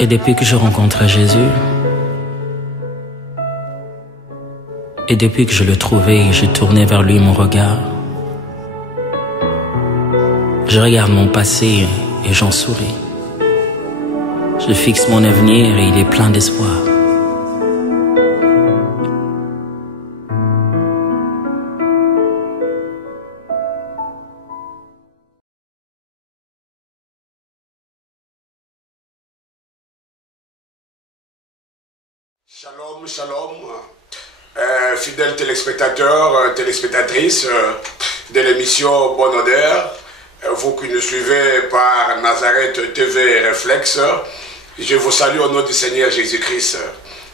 Et depuis que je rencontrais Jésus, et depuis que je le trouvais, j'ai tourné vers lui mon regard. Je regarde mon passé et j'en souris. Je fixe mon avenir et il est plein d'espoir. Shalom, shalom, fidèles téléspectateurs, téléspectatrices de l'émission Bonne Odeur, vous qui nous suivez par Nazareth TV Réflexe, je vous salue au nom du Seigneur Jésus-Christ.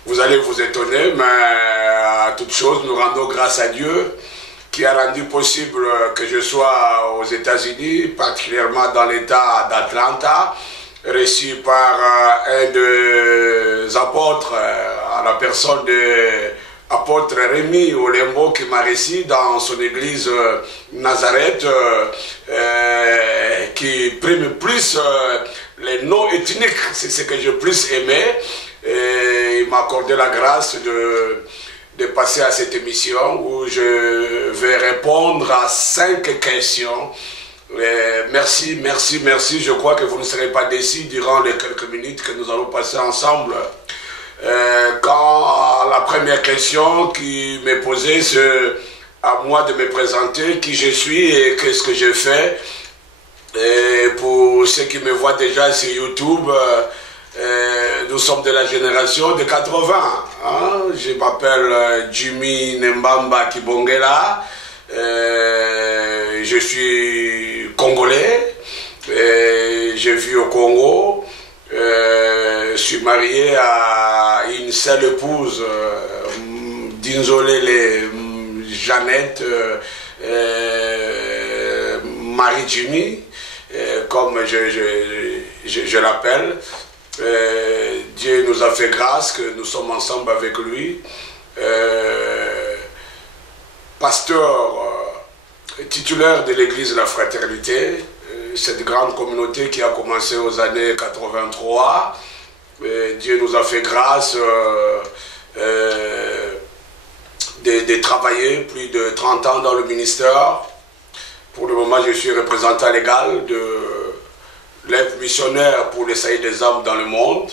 Vous allez vous étonner, mais à toute chose, nous rendons grâce à Dieu qui a rendu possible que je sois aux États-Unis, particulièrement dans l'État d'Atlanta, reçu par un des apôtres, à la personne de l'apôtre Rémi Olembo, qui m'a reçu dans son église Nazareth, qui prime plus les noms ethniques, c'est ce que j'ai plus aimé. Et il m'a accordé la grâce de passer à cette émission où je vais répondre à 5 questions. Merci, merci, merci. Je crois que vous ne serez pas déçus durant les quelques minutes que nous allons passer ensemble. Quand la première question qui m'est posée, c'est à moi de me présenter, qui je suis et qu'est-ce que je fais. Et pour ceux qui me voient déjà sur YouTube, nous sommes de la génération de 80. Hein? Je m'appelle Jimmy Nembamba Kibongela. Je suis congolais, j'ai vu au Congo, je suis marié à une seule épouse, Dinzolé Jeannette, Marie Jimmy, comme je l'appelle. Dieu nous a fait grâce que nous sommes ensemble avec lui. Pasteur titulaire de l'église de la Fraternité, cette grande communauté qui a commencé aux années 83. Dieu nous a fait grâce de travailler plus de 30 ans dans le ministère. Pour le moment, je suis représentant légal de l'aide missionnaire pour les saillies des âmes dans le monde.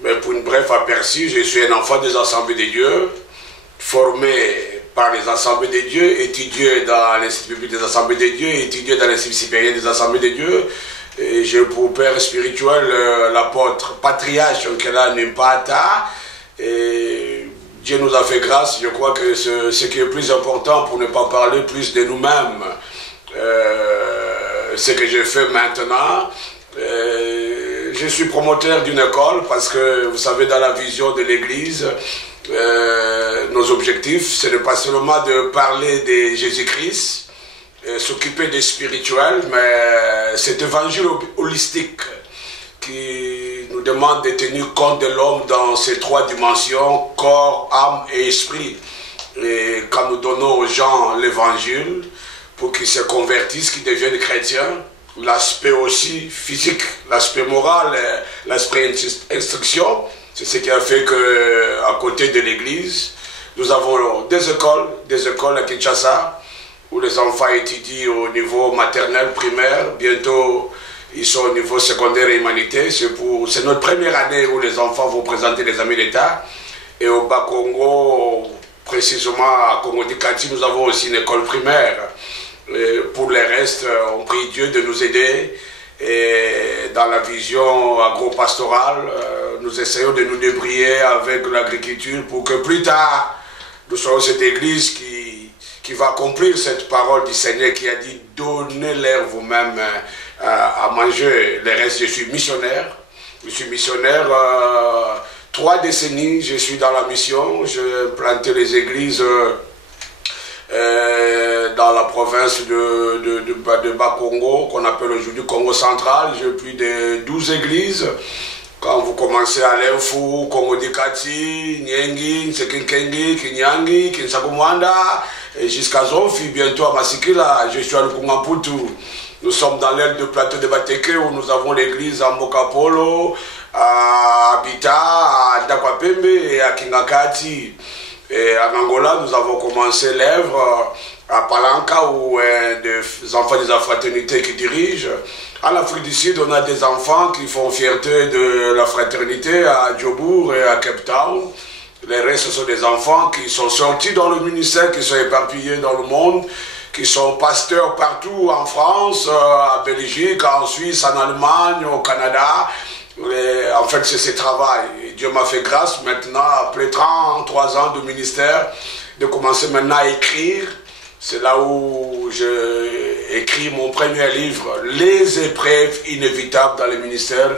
Mais pour une brève aperçu, je suis un enfant des Assemblées de Dieu, formé par les Assemblées de Dieu, étudié dans l'Institut public des Assemblées de Dieu, étudié dans l'Institut supérieur des Assemblées de Dieu. Et j'ai pour père spirituel l'apôtre patriarche Nkela Nimpata. Et Dieu nous a fait grâce. Je crois que ce qui est plus important, pour ne pas parler plus de nous-mêmes, ce que je fais maintenant. Je suis promoteur d'une école parce que, vous savez, dans la vision de l'Église, nos objectifs, ce n'est pas seulement de parler de Jésus-Christ, s'occuper des spirituels, mais cet évangile holistique qui nous demande de tenir compte de l'homme dans ces 3 dimensions, corps, âme et esprit. Et quand nous donnons aux gens l'évangile pour qu'ils se convertissent, qu'ils deviennent chrétiens, l'aspect aussi physique, l'aspect moral, l'aspect instruction, c'est ce qui a fait qu'à côté de l'église, nous avons des écoles à Kinshasa, où les enfants étudient au niveau maternel, primaire. Bientôt, ils sont au niveau secondaire et humanité. C'est notre première année où les enfants vont présenter les amis d'État. Et au Bas-Congo, précisément à Congo-Dikati, nous avons aussi une école primaire. Et pour les restes, on prie Dieu de nous aider. Et dans la vision agro-pastorale, nous essayons de nous débrouiller avec l'agriculture pour que plus tard, nous soyons cette église qui va accomplir cette parole du Seigneur qui a dit « Donnez-leur vous-même à manger ». Le reste, je suis missionnaire. Je suis missionnaire 3 décennies, je suis dans la mission. J'ai planté les églises dans la province de Bas-Congo, qu'on appelle aujourd'hui Congo central. J'ai plus de 12 églises. Quand vous commencez à l'Info, Congo-Dikati, Nyengi, Nsekinkengi, Kinyangi, Kinsakumwanda, jusqu'à Zonfi, bientôt à Masikila, je suis à Lukungamputu. Nous sommes dans l'aile de plateau de Bateke où nous avons l'église à Mokapolo, à Abita, à Dakwapembe et à Kingakati. Et en Angola, nous avons commencé l'œuvre à Palanca où des enfants des fraternités qui dirigent. En Afrique du Sud, on a des enfants qui font fierté de la fraternité à Djobour et à Cape Town. Les restes, ce sont des enfants qui sont sortis dans le ministère, qui sont éparpillés dans le monde, qui sont pasteurs partout en France, en Belgique, en Suisse, en Allemagne, au Canada. En fait, c'est ce travail. Et Dieu m'a fait grâce maintenant, après 33 ans de ministère, de commencer maintenant à écrire. C'est là où j'ai écrit mon premier livre, Les épreuves inévitables dans le ministère,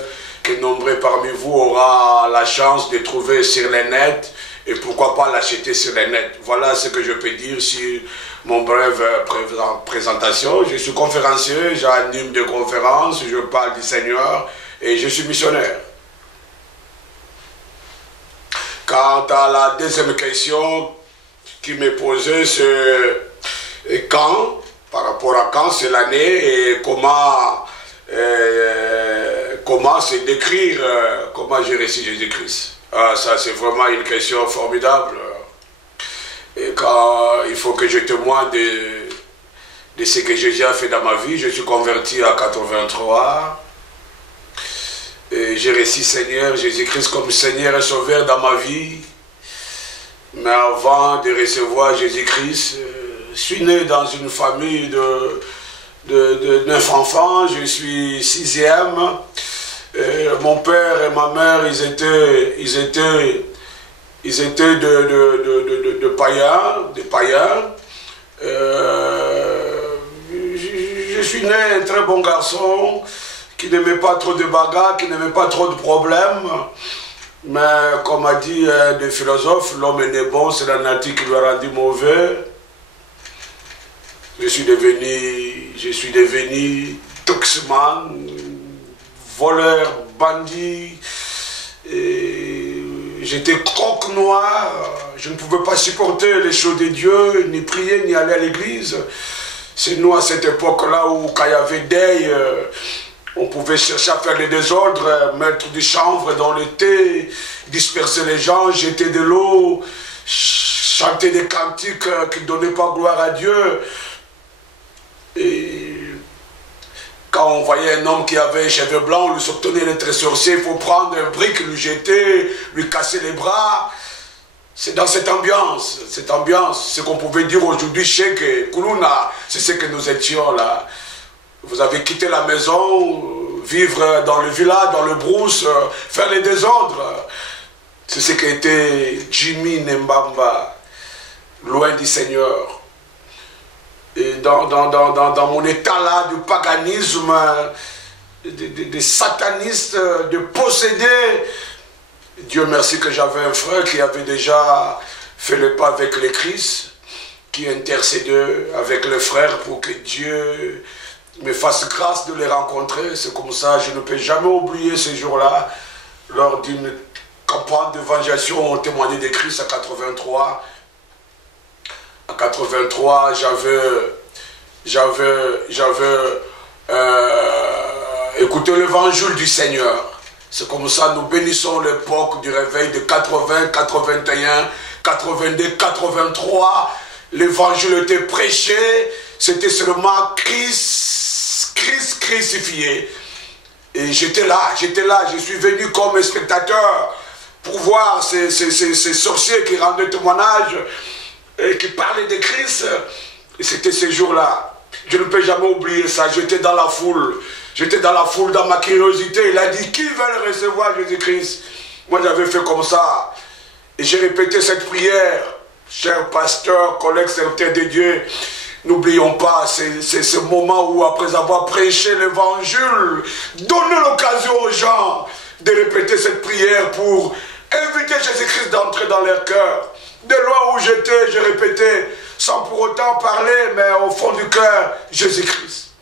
que nombreux parmi vous aura la chance de trouver sur les nets et pourquoi pas l'acheter sur les nets. Voilà ce que je peux dire sur mon brève présentation. Je suis conférencier, j'anime des conférences, je parle du Seigneur et je suis missionnaire. Quant à la deuxième question qui m'est posée, c'est quand, par rapport à quand, c'est l'année et comment c'est décrire comment j'ai reçu Jésus-Christ. Ça c'est vraiment une question formidable. Et quand il faut que je témoigne de ce que Jésus a fait dans ma vie, je suis converti à 83. Et j'ai reçu Seigneur Jésus-Christ comme Seigneur et Sauveur dans ma vie. Mais avant de recevoir Jésus-Christ, je suis né dans une famille de 9 enfants, je suis 6e. Mon père et ma mère, ils étaient de païens, des païens. Je suis né un très bon garçon qui n'aimait pas trop de bagarres, qui n'aimait pas trop de problèmes. Mais comme a dit des philosophes, l'homme est né bon, c'est la nature qui lui a rendu mauvais. Je suis devenu toxman, voleur, bandit. J'étais croque noir. Je ne pouvais pas supporter les choses de Dieu, ni prier, ni aller à l'église. C'est nous à cette époque-là où quand il y avait deuil, on pouvait chercher à faire les désordres, mettre du chanvre dans le thé, disperser les gens, jeter de l'eau, chanter des cantiques qui ne donnaient pas gloire à Dieu. Et quand on voyait un homme qui avait les cheveux blancs, on lui soutenait d'être sorcier, il faut prendre un brique, lui jeter, lui casser les bras. C'est dans cette ambiance, ce qu'on pouvait dire aujourd'hui chez Kuluna, c'est ce que nous étions là. Vous avez quitté la maison, vivre dans le village, dans le brousse, faire les désordres. C'est ce qu'était Jimmy Nembamba, loin du Seigneur. Et dans mon état là de paganisme, de sataniste, de possédé, Dieu merci que j'avais un frère qui avait déjà fait le pas avec le Christ, qui intercédait avec le frère pour que Dieu me fasse grâce de les rencontrer. C'est comme ça, je ne peux jamais oublier ce jour-là, lors d'une campagne d'évangélisation, on témoignait de Christ à 83. À 83, j'avais écouté l'évangile du Seigneur. C'est comme ça, nous bénissons l'époque du réveil de 80, 81, 82, 83. L'évangile était prêché, c'était seulement Christ crucifié. Et j'étais là, je suis venu comme spectateur pour voir ces sorciers qui rendaient témoignage et qui parlaient de Christ. Et c'était ce jour-là. Je ne peux jamais oublier ça. J'étais dans la foule. J'étais dans la foule, dans ma curiosité. Il a dit, qui veut recevoir Jésus-Christ? Moi, j'avais fait comme ça. Et j'ai répété cette prière. Chers pasteurs, collègues, serviteurs de Dieu, n'oublions pas, c'est ce moment où, après avoir prêché l'évangile, donner l'occasion aux gens de répéter cette prière pour inviter Jésus-Christ d'entrer dans leur cœur. De loin où j'étais, je répétais, sans pour autant parler, mais au fond du cœur, Jésus-Christ.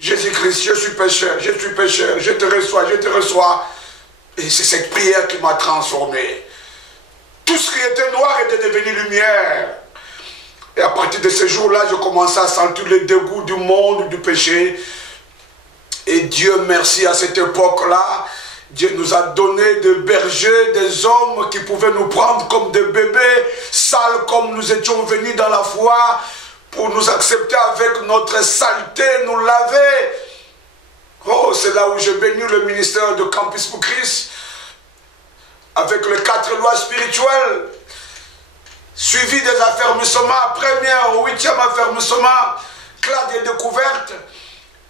Jésus-Christ, je suis pécheur, je te reçois. Et c'est cette prière qui m'a transformé. Tout ce qui était noir était devenu lumière. Et à partir de ce jour-là, je commençais à sentir le dégoût du monde, du péché. Et Dieu merci, à cette époque-là, Dieu nous a donné des bergers, des hommes qui pouvaient nous prendre comme des bébés, sales comme nous étions venus dans la foi, pour nous accepter avec notre saleté, nous laver. Oh, c'est là où j'ai béni le ministère de Campus pour Christ, avec les 4 lois spirituelles, suivi des affermissements, première au 8e affermissement, classe des découvertes,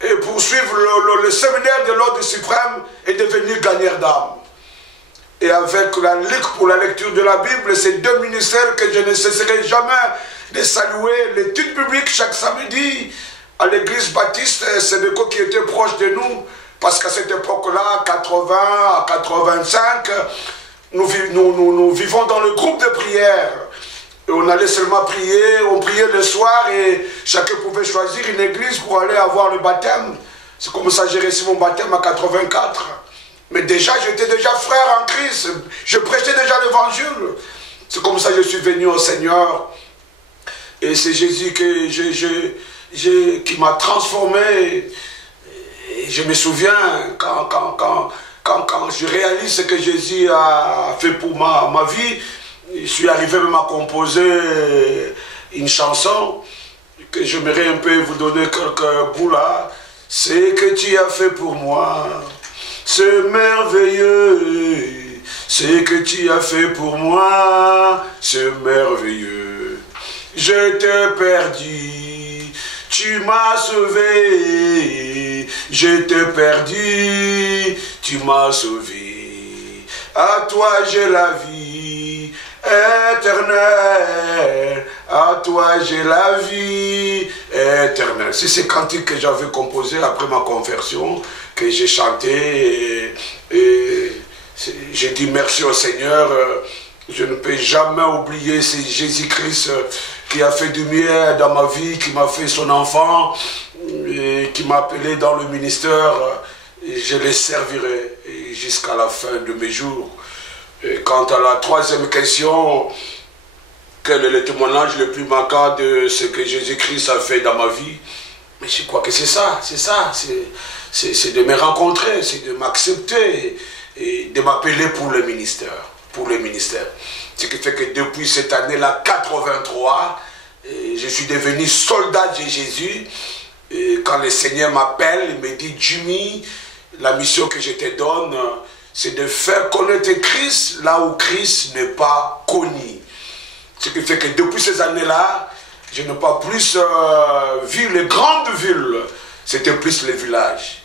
et poursuivre le séminaire de l'ordre suprême et devenir gagneur d'âme. Et avec la ligue pour la lecture de la Bible, ces 2 ministères que je ne cesserai jamais de saluer, l'étude biblique chaque samedi à l'église baptiste Sénéco qui était proche de nous, parce qu'à cette époque-là, 80 à 85, nous vivons dans le groupe de prière. Et on allait seulement prier, on priait le soir et chacun pouvait choisir une église pour aller avoir le baptême. C'est comme ça que j'ai reçu mon baptême en 84. Mais déjà, j'étais déjà frère en Christ. Je prêchais déjà l'évangile. C'est comme ça que je suis venu au Seigneur. Et c'est Jésus qui m'a transformé. Et je me souviens, quand je réalise ce que Jésus a fait pour ma vie, je suis arrivé même à composer une chanson que j'aimerais un peu vous donner quelques bouts là. C'est que tu as fait pour moi, c'est merveilleux. C'est que tu as fait pour moi, c'est merveilleux. Je t'ai perdu, tu m'as sauvé. Je t'ai perdu, tu m'as sauvé. À toi j'ai la vie éternelle, à toi j'ai la vie éternelle. C'est ces cantiques que j'avais composés après ma conversion, que j'ai chanté, et j'ai dit merci au Seigneur. Je ne peux jamais oublier, c'est Jésus-Christ qui a fait du mieux dans ma vie, qui m'a fait son enfant, et qui m'a appelé dans le ministère. Et je les servirai jusqu'à la fin de mes jours. Et quant à la 3e question, quel est le témoignage le plus marquant de ce que Jésus-Christ a fait dans ma vie? Mais je crois que c'est ça, c'est de me rencontrer, c'est de m'accepter et de m'appeler pour le ministère. Ce qui fait que depuis cette année-là, 83, je suis devenu soldat de Jésus. Et quand le Seigneur m'appelle, il me dit, Jimmy, la mission que je te donne, c'est de faire connaître Christ là où Christ n'est pas connu. Ce qui fait que depuis ces années-là, je n'ai pas plus vu les grandes villes, c'était plus les villages.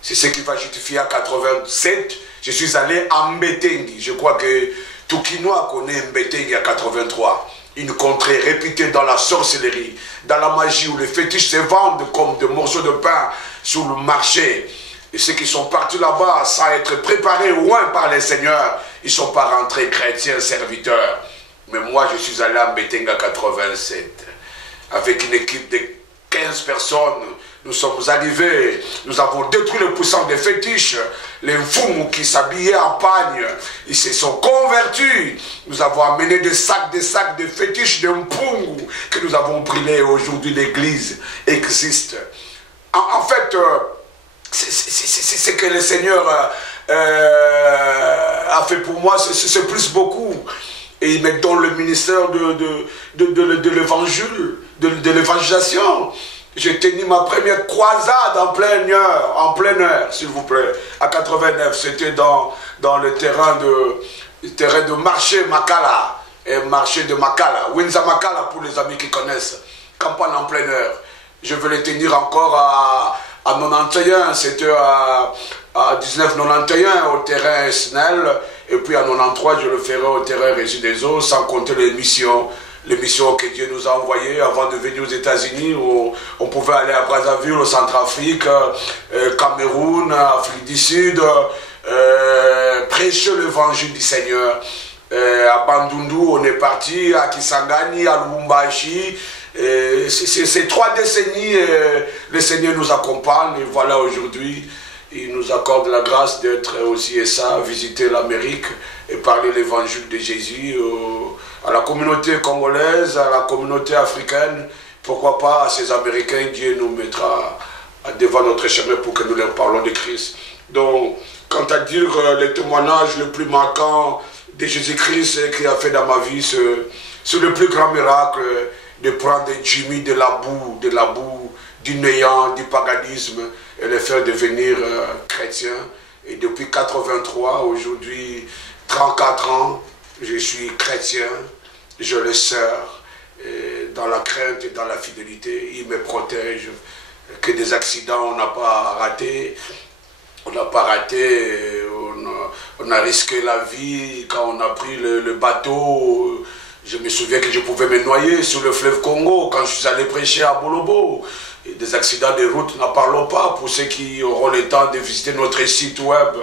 C'est ce qui va justifier à 87, je suis allé à Mbetengi. Je crois que tout Quinois connaît Mbetengi à 83. Une contrée réputée dans la sorcellerie, dans la magie, où les fétiches se vendent comme des morceaux de pain sur le marché. Et ceux qui sont partis là-bas sans être préparés au moins par les seigneurs, ils ne sont pas rentrés chrétiens serviteurs. Mais moi, je suis allé à Mbetengi à 87. Avec une équipe de 15 personnes, nous sommes arrivés, nous avons détruit le puissant des fétiches, les Mfumu qui s'habillaient en pagne, ils se sont convertis. Nous avons amené des sacs de fétiches de Mpungu que nous avons brûlés. Aujourd'hui, l'église existe. En fait, c'est ce que le Seigneur a fait pour moi, c'est plus beaucoup. Et il me donne le ministère de l'évangile, de l'évangélisation. J'ai tenu ma première croisade en plein air, s'il vous plaît, à 89. C'était dans le terrain de marché Makala, et marché de Makala, Winza Makala pour les amis qui connaissent, campagne en plein air. Je vais le tenir encore à 91, c'était à 1991 au terrain Snell, et puis à 93 je le ferai au terrain Régie des Eaux, sans compter les missions que Dieu nous a envoyées avant de venir aux États-Unis, où on pouvait aller à Brazzaville, au Centrafrique, Cameroun, Afrique du Sud, prêcher l'évangile du Seigneur. À Bandundu, on est parti, à Kisangani, à Lubumbashi. Ces 3 décennies, le Seigneur nous accompagne, et voilà aujourd'hui, il nous accorde la grâce d'être aussi visiter l'Amérique et parler l'évangile de Jésus à la communauté congolaise, à la communauté africaine, pourquoi pas à ces Américains, Dieu nous mettra devant notre chemin pour que nous leur parlons de Christ. Donc, quant à dire le témoignage le plus marquant de Jésus-Christ qui a fait dans ma vie, c'est le plus grand miracle de prendre Jimmy de la boue, du néant, du paganisme et le faire devenir chrétien. Et depuis 83, aujourd'hui, 34 ans, je suis chrétien, je le sers dans la crainte et dans la fidélité. Il me protège, que des accidents on n'a pas raté. On n'a pas raté, on a risqué la vie quand on a pris le bateau. Je me souviens que je pouvais me noyer sur le fleuve Congo quand je suis allé prêcher à Bolobo. Et des accidents de route, n'en parlons pas. Pour ceux qui auront le temps de visiter notre site web,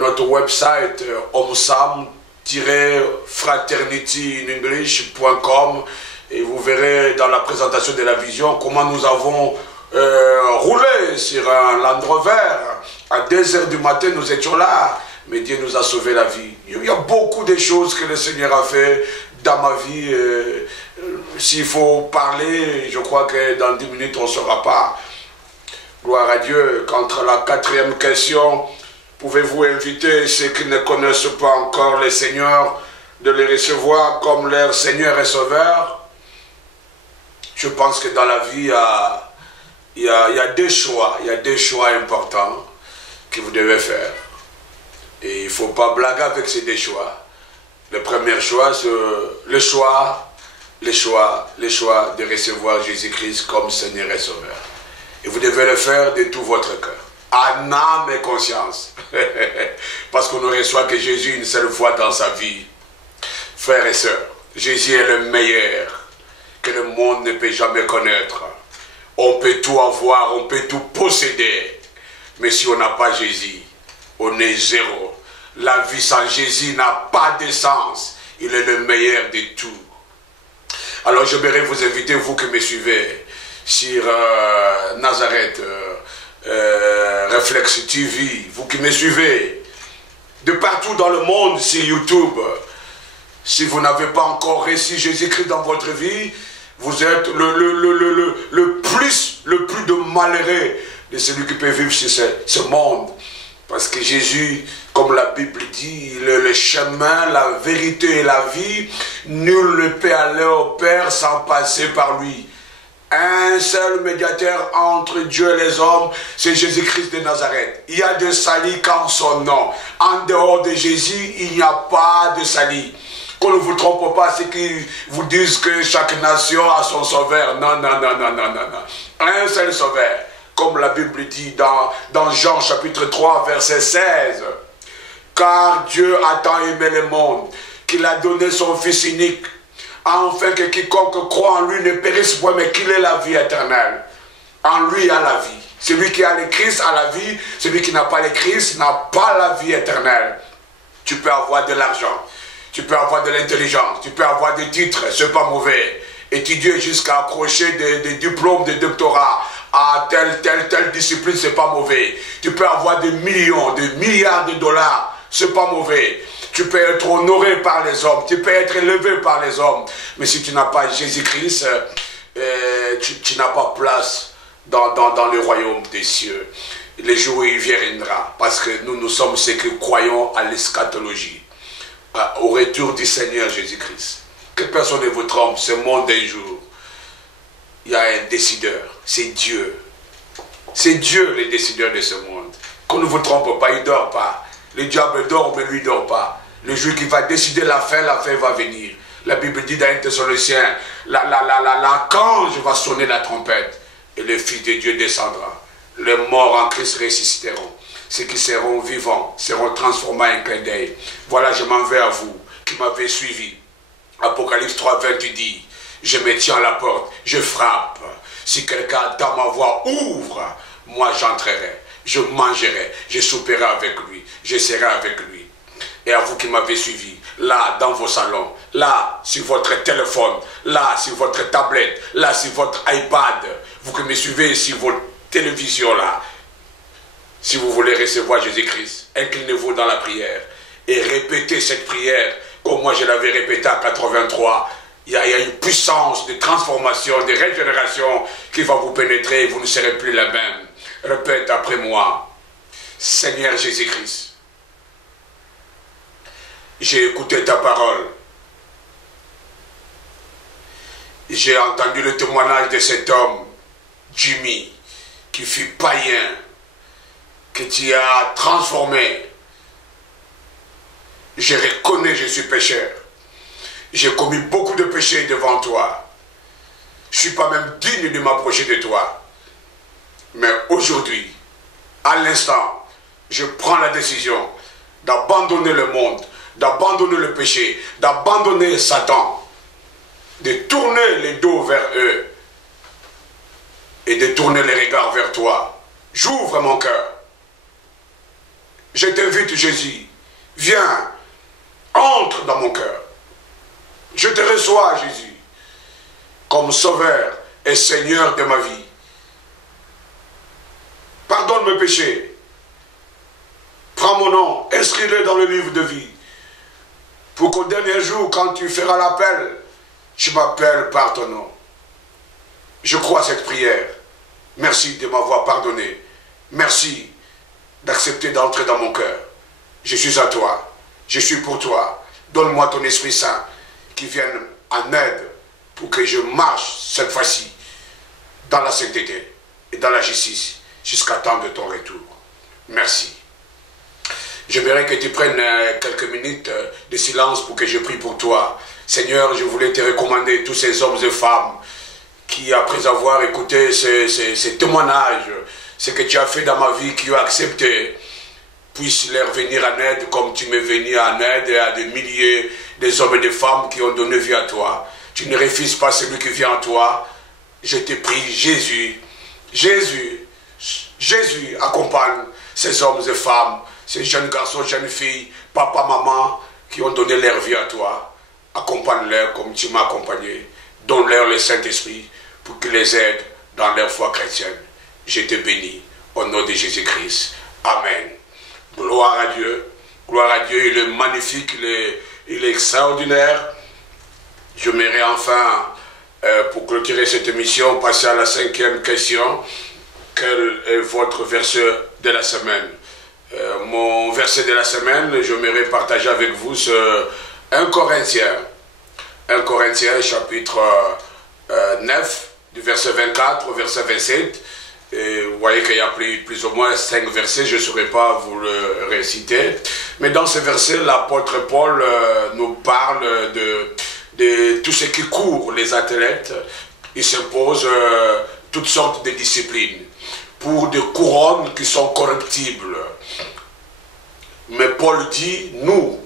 notre website omsam-fraternityinenglish.com, et vous verrez dans la présentation de la vision comment nous avons roulé sur un Land Rover. À 2 h du matin, nous étions là, mais Dieu nous a sauvé la vie. Il y a beaucoup de choses que le Seigneur a fait dans ma vie. S'il faut parler, je crois que dans 10 minutes, on ne saura pas. Gloire à Dieu. Quant à la 4e question, pouvez-vous inviter ceux qui ne connaissent pas encore le Seigneur de les recevoir comme leur Seigneur et Sauveur? Je pense que dans la vie, il y a 2 choix. Il y a 2 choix importants que vous devez faire. Et il ne faut pas blaguer avec ces 2 choix. Le premier choix, c'est le choix de recevoir Jésus-Christ comme Seigneur et Sauveur. Et vous devez le faire de tout votre cœur, en âme et conscience. Parce qu'on ne reçoit que Jésus une seule fois dans sa vie. Frères et sœurs, Jésus est le meilleur que le monde ne peut jamais connaître. On peut tout avoir, on peut tout posséder. Mais si on n'a pas Jésus, on est zéro. La vie sans Jésus n'a pas de sens. Il est le meilleur de tout. Alors j'aimerais vous inviter, vous qui me suivez, sur Nazareth, Reflex TV, vous qui me suivez, de partout dans le monde, sur YouTube. Si vous n'avez pas encore reçu Jésus-Christ dans votre vie, vous êtes le plus de malheureux de celui qui peut vivre sur ce monde. Parce que Jésus, comme la Bible dit, il est le chemin, la vérité et la vie. Nul ne peut aller au Père sans passer par lui. Un seul médiateur entre Dieu et les hommes, c'est Jésus-Christ de Nazareth. Il y a de salut qu'en son nom. En dehors de Jésus, il n'y a pas de salut. Qu'on ne vous trompe pas, ceux qui vous disent que chaque nation a son sauveur. Non, non, non, non, non, non, non. Un seul sauveur. Comme la Bible dit dans Jean chapitre 3, verset 16. Car Dieu a tant aimé le monde, qu'il a donné son Fils unique, afin que quiconque croit en lui ne périsse point, mais qu'il ait la vie éternelle. En lui a la vie. Celui qui a le Christ a la vie, celui qui n'a pas le Christ n'a pas la vie éternelle. Tu peux avoir de l'argent, tu peux avoir de l'intelligence, tu peux avoir des titres, c'est pas mauvais. Étudier jusqu'à accrocher des diplômes de doctorat à telle discipline, c'est pas mauvais. Tu peux avoir des millions, des milliards de dollars, c'est pas mauvais. Tu peux être honoré par les hommes, tu peux être élevé par les hommes. Mais si tu n'as pas Jésus-Christ, tu n'as pas place dans le royaume des cieux. Le jour où il viendra, parce que nous sommes ceux qui croyons à l'eschatologie, au retour du Seigneur Jésus-Christ. Que personne ne vous trompe, ce monde d'un jour, il y a un décideur, c'est Dieu. C'est Dieu le décideur de ce monde. Qu'on ne vous trompe pas, il ne dort pas. Le diable dort, mais lui ne dort pas. Le jour qui va décider la fin va venir. La Bible dit dans 1 Thessaloniciens, l'archange va sonner la trompette et le Fils de Dieu descendra. Les morts en Christ ressusciteront. Ceux qui seront vivants seront transformés en clin d'œil. Voilà, je m'en vais à vous qui m'avez suivi. Apocalypse 3:20 dit, je me tiens à la porte, je frappe. Si quelqu'un dans ma voix ouvre, moi j'entrerai, je mangerai, je souperai avec lui, je serai avec lui. Et à vous qui m'avez suivi, là dans vos salons, là sur votre téléphone, là sur votre tablette, là sur votre iPad, vous qui me suivez sur votre télévision là, si vous voulez recevoir Jésus-Christ, inclinez-vous dans la prière et répétez cette prière comme moi je l'avais répétée à 83. il y a une puissance de transformation, de régénération qui va vous pénétrer et vous ne serez plus la même. Répète après moi. Seigneur Jésus-Christ, j'ai écouté ta parole. J'ai entendu le témoignage de cet homme, Jimmy, qui fut païen, que tu as transformé. Je reconnais que je suis pécheur. J'ai commis beaucoup de péchés devant toi. Je ne suis pas même digne de m'approcher de toi. Mais aujourd'hui, à l'instant, je prends la décision d'abandonner le monde, d'abandonner le péché, d'abandonner Satan, de tourner les dos vers eux et de tourner les regards vers toi. J'ouvre mon cœur. Je t'invite, Jésus. Viens, entre dans mon cœur. Je te reçois, Jésus, comme sauveur et Seigneur de ma vie. Pardonne mes péchés. Prends mon nom, inscris-le dans le livre de vie. Pour qu'au dernier jour, quand tu feras l'appel, tu m'appelles par ton nom. Je crois à cette prière. Merci de m'avoir pardonné. Merci d'accepter d'entrer dans mon cœur. Je suis à toi. Je suis pour toi. Donne-moi ton Esprit Saint qui vienne en aide pour que je marche cette fois-ci dans la sainteté et dans la justice jusqu'à temps de ton retour. Merci. J'aimerais que tu prennes quelques minutes de silence pour que je prie pour toi. Seigneur, je voulais te recommander tous ces hommes et femmes qui, après avoir écouté ces témoignages, ce que tu as fait dans ma vie, qui ont accepté, puisse leur venir en aide comme tu m'es venu en aide et à des milliers des hommes et des femmes qui ont donné vie à toi. Tu ne refuses pas celui qui vient à toi. Je te prie, Jésus, Jésus, Jésus, accompagne ces hommes et femmes, ces jeunes garçons, jeunes filles, papa, maman, qui ont donné leur vie à toi. Accompagne-les comme tu m'as accompagné. Donne-leur le Saint-Esprit pour qu'il les aide dans leur foi chrétienne. Je te bénis au nom de Jésus-Christ. Amen. Gloire à Dieu. Gloire à Dieu. Il est magnifique, il est extraordinaire. Je m'aimerais enfin, pour clôturer cette émission, passer à la 5e question. Quel est votre verset de la semaine? Mon verset de la semaine, je m'aimerais partager avec vous ce 1 Corinthiens. 1 Corinthiens chapitre 9, du verset 24 au verset 27. Et vous voyez qu'il y a plus ou moins 5 versets, je ne saurais pas vous le réciter. Mais dans ce verset, l'apôtre Paul nous parle de tout ce qui court les athlètes. Il s'impose toutes sortes de disciplines pour des couronnes qui sont corruptibles. Mais Paul dit, nous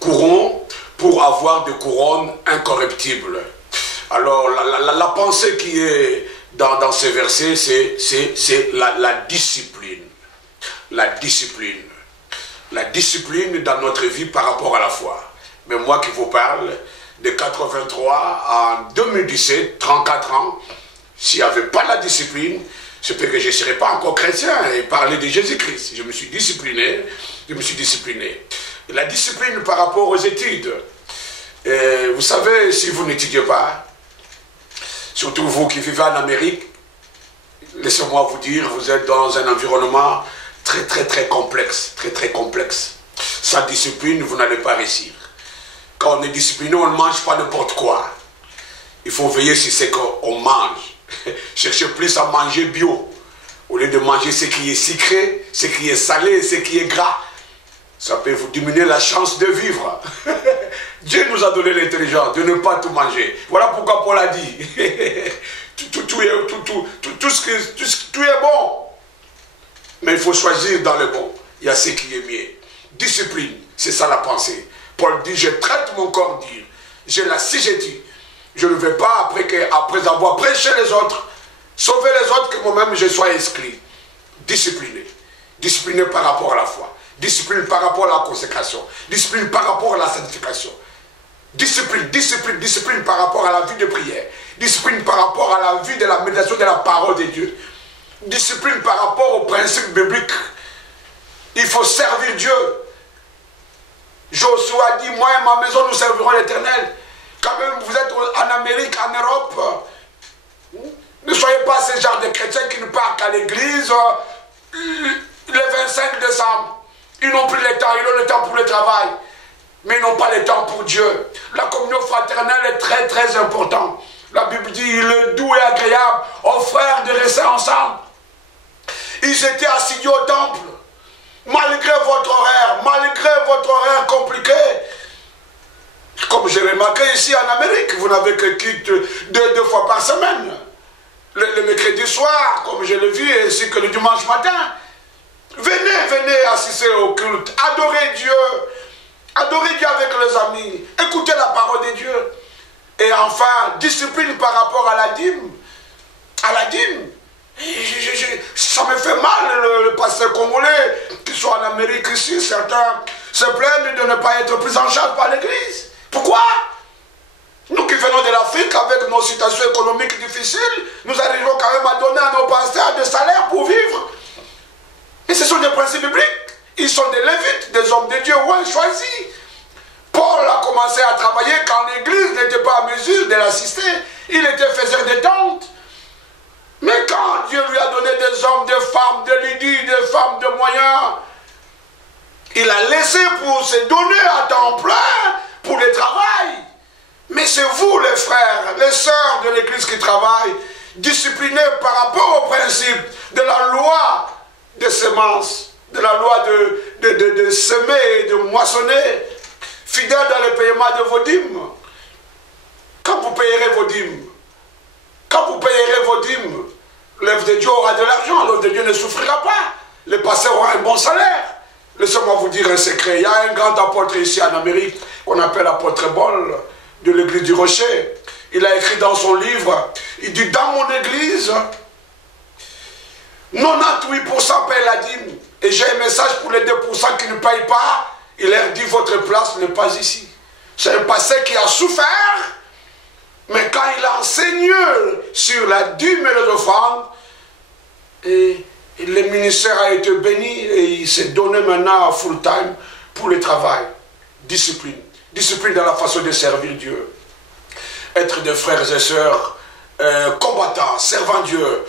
courons pour avoir des couronnes incorruptibles. Alors la pensée qui est dans ces versets, c'est la discipline. La discipline. La discipline dans notre vie par rapport à la foi. Mais moi qui vous parle, de 83 en 2017, 34 ans, s'il n'y avait pas la discipline, c'est peut-être que je ne serais pas encore chrétien et parler de Jésus-Christ. Je me suis discipliné. La discipline par rapport aux études. Vous savez, si vous n'étudiez pas, surtout vous qui vivez en Amérique, laissez-moi vous dire, vous êtes dans un environnement très complexe, très complexe. Sans discipline, vous n'allez pas réussir. Quand on est discipliné, on ne mange pas n'importe quoi. Il faut veiller sur ce qu'on mange. Cherchez plus à manger bio, au lieu de manger ce qui est sucré, ce qui est salé, ce qui est gras. Ça peut vous diminuer la chance de vivre. Dieu nous a donné l'intelligence de ne pas tout manger. Voilà pourquoi Paul a dit tout est bon. Mais il faut choisir dans le bon. Il y a ce qui est mieux. Discipline, c'est ça la pensée. Paul dit, je traite mon corps dur. J'ai la CGT. Je ne vais pas, après avoir prêché les autres, sauver les autres, que moi-même je sois inscrit. Discipliné. Discipliné par rapport à la foi. Discipline par rapport à la consécration. Discipline par rapport à la sanctification. Discipline par rapport à la vie de prière. Discipline par rapport à la vie de la méditation de la parole de Dieu. Discipline par rapport aux principes bibliques. Il faut servir Dieu. Josué a dit, moi et ma maison, nous servirons l'Éternel. Quand même, vous êtes en Amérique, en Europe. Ne soyez pas ce genre de chrétiens qui ne partent qu'à l'église le 25 décembre. Ils n'ont plus le temps, ils ont le temps pour le travail. Mais ils n'ont pas le temps pour Dieu. La communion fraternelle est très très importante. La Bible dit, il est doux et agréable aux frères de rester ensemble. Ils étaient assidus au temple. Malgré votre horaire compliqué. Comme j'ai remarqué ici en Amérique, vous n'avez que quitte deux fois par semaine. Le mercredi soir, comme je l'ai vu, ainsi que le dimanche matin. Venez assister au culte. Adorez Dieu. Adorez Dieu avec les amis. Écoutez la parole de Dieu. Et enfin, discipline par rapport à la dîme. À la dîme. Ça me fait mal, le pasteur congolais qui sont en Amérique ici. Certains se plaignent de ne pas être pris en charge par l'église. Pourquoi? Nous qui venons de l'Afrique avec nos situations économiques difficiles, nous arrivons quand même à donner à nos pasteurs des salaires pour vivre. Et ce sont des principes bibliques. Ils sont des lévites, des hommes de Dieu, ouais, choisis. Paul a commencé à travailler quand l'église n'était pas à mesure de l'assister. Il était faiseur des tentes. Mais quand Dieu lui a donné des hommes, des femmes, de Lydie, des femmes de moyens, il a laissé pour se donner à temps plein pour le travail. Mais c'est vous les frères, les sœurs de l'église qui travaillent, disciplinés par rapport au principe de la loi de semences, de la loi de semer et de moissonner, fidèles dans le paiement de vos dîmes. Quand vous payerez vos dîmes, l'œuvre de Dieu aura de l'argent, l'œuvre de Dieu ne souffrira pas. Le pasteur aura un bon salaire. Laissez-moi vous dire un secret. Il y a un grand apôtre ici en Amérique qu'on appelle l'apôtre Ball de l'église du Rocher. Il a écrit dans son livre, il dit, dans mon église, 98% payent la dîme. Et j'ai un message pour les 2% qui ne payent pas. Il leur dit, votre place n'est pas ici. C'est un pasteur qui a souffert, mais quand il a enseigné sur la dîme et les offrandes, et le ministère a été béni et il s'est donné maintenant à full time pour le travail. Discipline. Discipline dans la façon de servir Dieu. Être des frères et sœurs combattants, servant Dieu,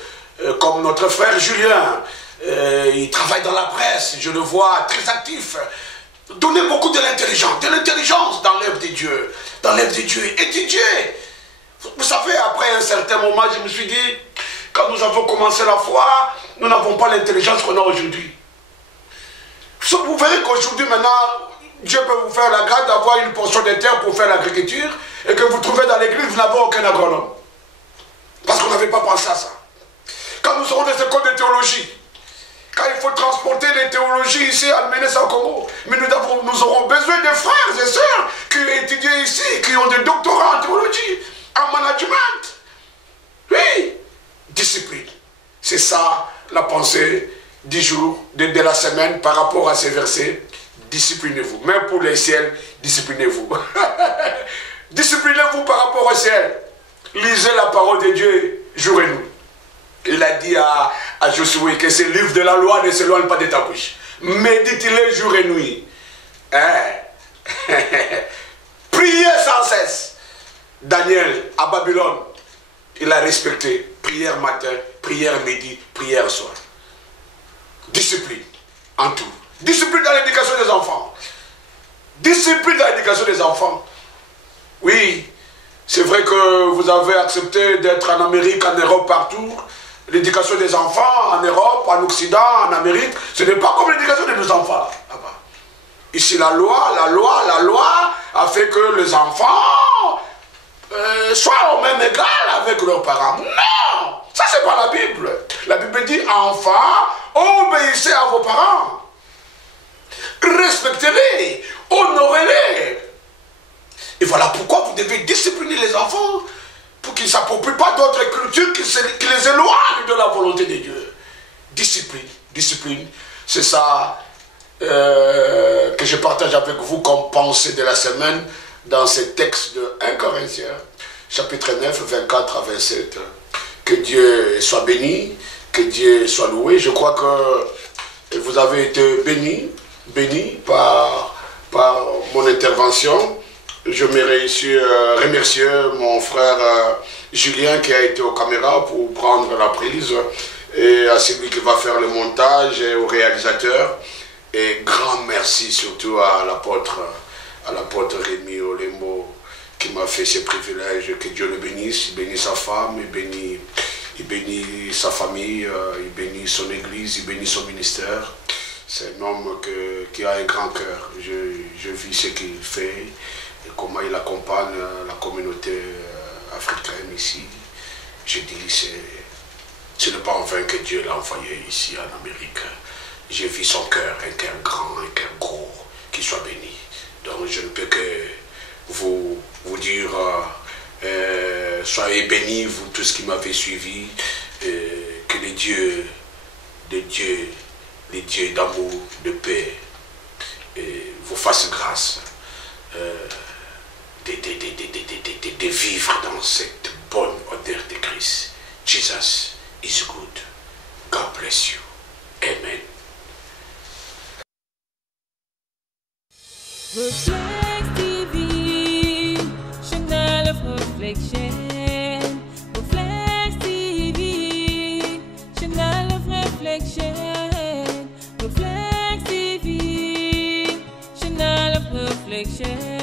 comme notre frère Julien. Il travaille dans la presse, je le vois très actif. Donnez beaucoup de l'intelligence dans l'œuvre de Dieu. Dans l'œuvre de Dieu. Étudiez. Vous savez, après un certain moment, je me suis dit, quand nous avons commencé la foi, nous n'avons pas l'intelligence qu'on a aujourd'hui. Vous verrez qu'aujourd'hui, maintenant, Dieu peut vous faire la grâce d'avoir une portion de terre pour faire l'agriculture et que vous trouvez dans l'église, vous n'avez aucun agronome. Parce qu'on n'avait pas pensé à ça. Quand nous aurons des écoles de théologie, quand il faut transporter les théologies ici à Ménès au Congo, mais nous aurons besoin de frères et sœurs qui ont étudié ici, qui ont des doctorats en théologie, en management. Oui, discipline. C'est ça la pensée du jour, de la semaine par rapport à ces versets. Disciplinez-vous. Même pour les ciels, disciplinez-vous. Disciplinez-vous par rapport au ciel. Lisez la parole de Dieu jour et nuit. Il a dit à Josué que ce livre de la loi ne s'éloigne pas de ta bouche. Médite-le jour et nuit. Hein? Priez sans cesse. Daniel, à Babylone, il a respecté prière matin, prière midi, prière soir. Discipline en tout. Discipline dans l'éducation des enfants. Discipline dans l'éducation des enfants. Oui, c'est vrai que vous avez accepté d'être en Amérique, en Europe, partout. L'éducation des enfants en Europe, en Occident, en Amérique, ce n'est pas comme l'éducation de nos enfants là-bas. Ici, la loi a fait que les enfants soient au même égal avec leurs parents. Non! Ça, c'est pas la Bible. La Bible dit, enfants, obéissez à vos parents. Respectez-les, honorez-les. Et voilà pourquoi vous devez discipliner les enfants pour qu'ils ne s'approprient pas d'autres cultures qui les éloignent de la volonté de Dieu. Discipline, discipline, c'est ça que je partage avec vous comme pensée de la semaine dans ces textes de 1 Corinthiens, chapitre 9, 24 à 27. Que Dieu soit béni, que Dieu soit loué. Je crois que vous avez été bénis par mon intervention. Je voudrais ici remercier mon frère Julien qui a été aux caméras pour prendre la prise, et à celui qui va faire le montage et au réalisateur. Et grand merci surtout à l'apôtre Rémi Olembo qui m'a fait ce privilège. Que Dieu le bénisse, il bénit sa femme, il bénit sa famille, il bénit son église, il bénit son ministère. C'est un homme qui a un grand cœur. Je vis ce qu'il fait et comment il accompagne la communauté africaine ici. Je dis, ce n'est pas en vain que Dieu l'a envoyé ici en Amérique. J'ai vu son cœur, un cœur grand, un cœur gros, qu'il soit béni. Donc je ne peux que vous dire, soyez bénis, vous tous qui m'avez suivi, que les dieux d'amour, de paix, vous fassent grâce de vivre dans cette bonne odeur de Christ. Jesus is good. God bless you. Amen. Reflect TV, Channel of Reflection. Reflect TV, Channel of Reflection. Reflect TV, Channel of Reflection.